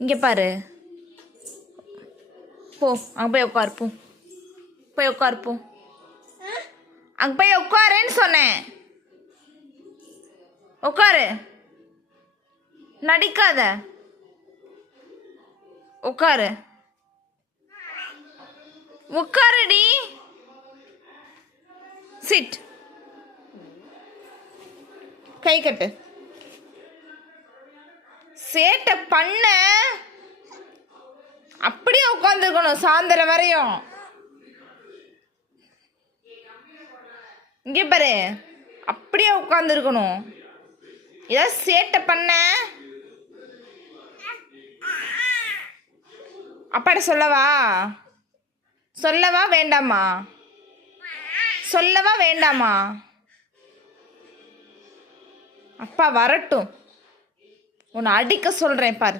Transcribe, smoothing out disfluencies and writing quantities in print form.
இங்கே பாரு. போ அங்கே போய் உட்காரு. போ போய் உட்காரு. போ அங்கே போய் உட்காருன்னு சொன்னேன். உட்காரு. நடிக்காத. உட்காரு. உட்காருடி. சிட். கை கட்டு. சேட்டை பண்ண அப்படியே உட்காந்துருக்கணும் சாயந்தரம் வரையும். இங்கே பாரு, அப்படியே உட்காந்துருக்கணும். ஏதாவது சேட்டை பண்ண அப்பாட்ட சொல்லவா? சொல்லவா வேண்டாமா? சொல்லவா வேண்டாமா? அப்பா வரட்டும், உன்னை அடிக்க சொல்கிறேன் பாரு.